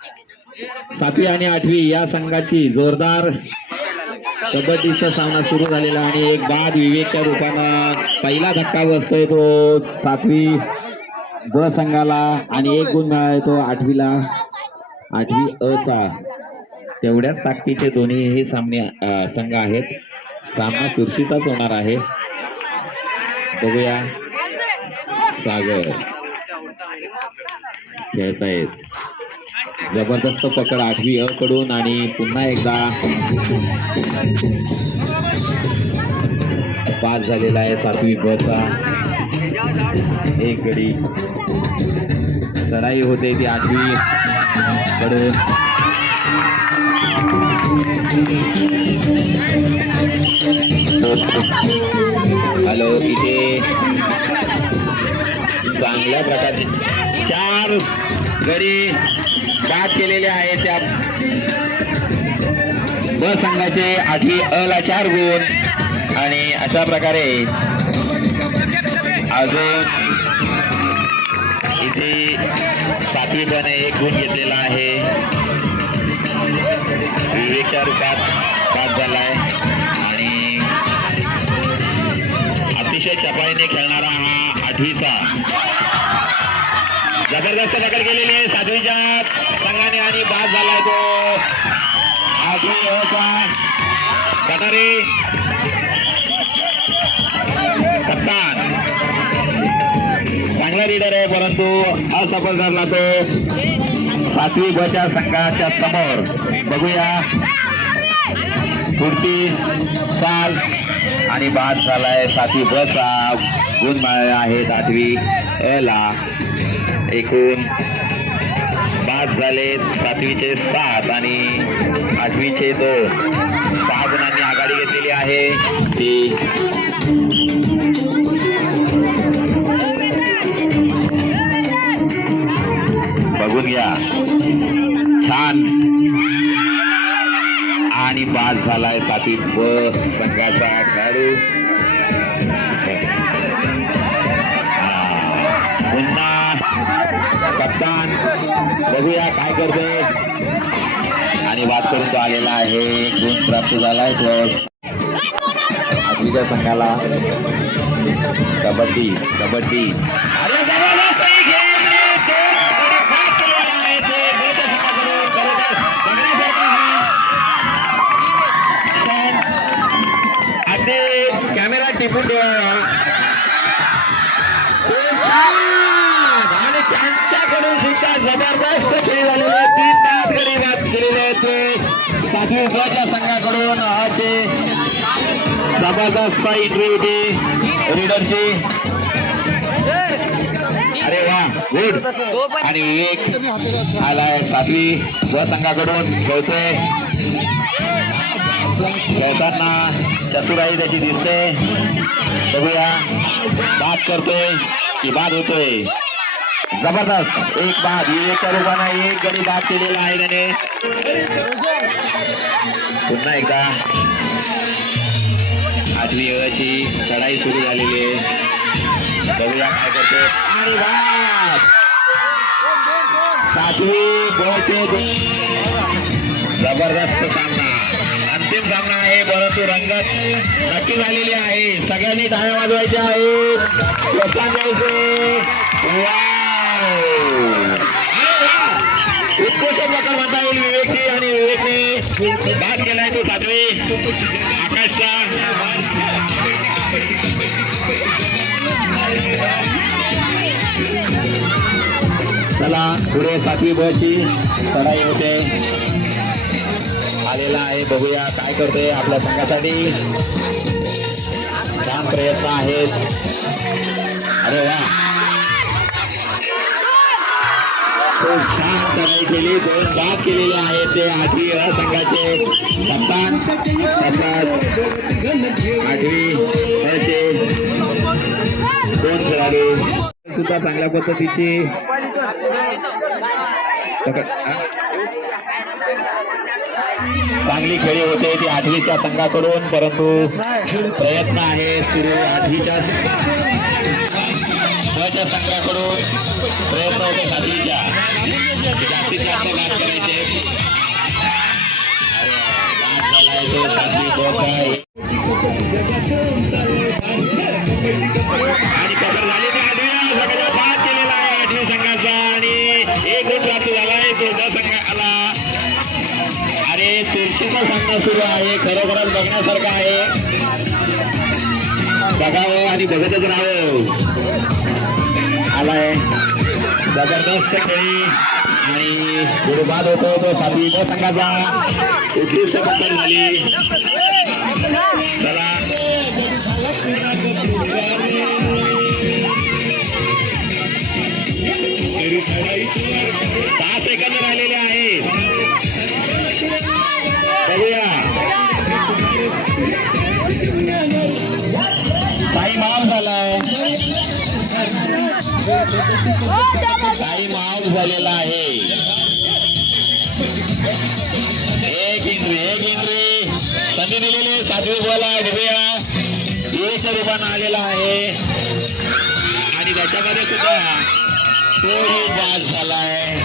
सातवी आणि आठवी या संघाची जोरदार कबड्डीचा सामना सुरू झालेला आणि एक बाद विवेकच्या रूपानं पहिला धक्का बसतोय तो सातवी ब संघाला आणि एक गुण मिळाला आठवीला, आठवी अ चा. तेवढ्याच ताकदीचे दोन्ही हे सामने संघ आहेत. सामना चुरशीचाच होणार आहे. बघूया सागर खेळतायत. जबरदस्त पकड आठवी अ कडून आणि पुन्हा एकदा पास झालेला आहे सातवी ब चा. एक गडी चढाई होते ती आठवी कडून. हॅलो, इथे चांगल्या प्रकारे 4 गडी बाद केलेले आहेत त्या ब संघाचे. आठवी अ ला 4 गुण आणि अशा प्रकारे अजून इथे सातवी ब ने 1 गुण घेतलेला आहे. विवेकच्या रूपात पास झालाय आणि अतिशय चपाईने खेळणारा हा आठवीचा. जबरदस्त टक्कर केलेली आहे सातवीच्या संघाने आणि बाद झालाय तो आठवी अ चा. कटारे कप्तान चांगला लीडर आहे परंतु असफल ठरला तो सातवी ब च्या संघाच्या समोर. बघूया पुढची साल आणि बाद झालाय सातवी ब चा. गुण मिळाले आहेत आठवी अ ला. एकूण बाद झाले सातवीचे 7 आणि आठवीचे 2. 6 गुणांनी आघाडी घेतलेली आहे ती. बघून घ्या छान आणि बाद झालाय सातवी ब संघाचा खेळाडू. पुन्हा कप्तान बघूया काय करतोय आणि बाद करून तो आलेला आहे. गुण प्राप्त झालाय तो आठवीच्या संघाला. कबड्डी कबड्डी अरे कॅमेरा टिपून ठेवा आणि त्यांच्याकडून सुद्धा जबरदस्त खेळ झालेले 3 बाद गडी बाद केलेले आहेत सातवी ब च्या संघाकडून. असे जबरदस्त एंट्री होती रीडरची. अरे वा गुड. आणि विवेक आलाय सातवी ब संघाकडून. खेळतोय खेळताना चतुराई त्याची दिसते. बघूया बाद करतोय की बाद होतोय. जबरदस्त एक बाद विवेकच्या रूपाने 1 गडी बाद केलेला आहे त्याने. पुन्हा एकदा आठवी अ ची चढाई सुरू झालेली आहे. बघूया काय करतो आणि बाद सातवी ब चे. जबरदस्त सामना अंतिम सामना आहे परंतु रंगत नक्की झालेली आहे. सगळ्यांनी टाळ्या वाजवायच्या आहेत. प्रोत्साहन द्यायचे. उत्कृष्ट प्रकार म्हणता येईल विवेकची आणि विवेकने बाद केलाय तो सातवी आकाशचा. चला पुढे सातवी ब ची चढाई होते आलेला आहे. बघूया काय करतोय आपल्या संघासाठी. छान प्रयत्न आहेत. अरे वा खूप छान चढाई केली. 2 बाद केलेले आहेत ते आठवी अ संघाचे कप्तान. आठवी अ चे 2 खेळाडू सुद्धा चांगल्या पद्धतीची चांगली खेळी होते ती आठवीच्या संघाकडून परंतु प्रयत्न आहे सुरू आठवीच्या बच्या संघाकडून प्रयत्न होते सातवीच्या जास्तीत जास्त बाद करायचे. बाद झालाय तो सातवी बचा आणि पकड झाली ते आठव्या संघाचा बाद केलेला आहे आठवी संघाचा आणि एक गुण प्राप्त झालाय तो ब संघाला. अरे चुरशीचा सामना सुरू आहे खरोखरच बघण्यासारखा आहे. बघावं आणि बघतच राहावं. आलाय जबरदस्त खेळी आणि गुरुबाद होतो तो सातवी ब संघाचा. उत्कृष्ट पकड झाली. चला 6 सेकंद राहिलेले आहेत. बघूया टाइम ऑफ झालाय. टाइम ऑफ झालेला आहे. एक एंट्री संधी दिलेली सातवी बॉला बघूया एक रूपानं आलेला आहे आणि त्याच्यामध्ये सुद्धा तोही बाद झालाय.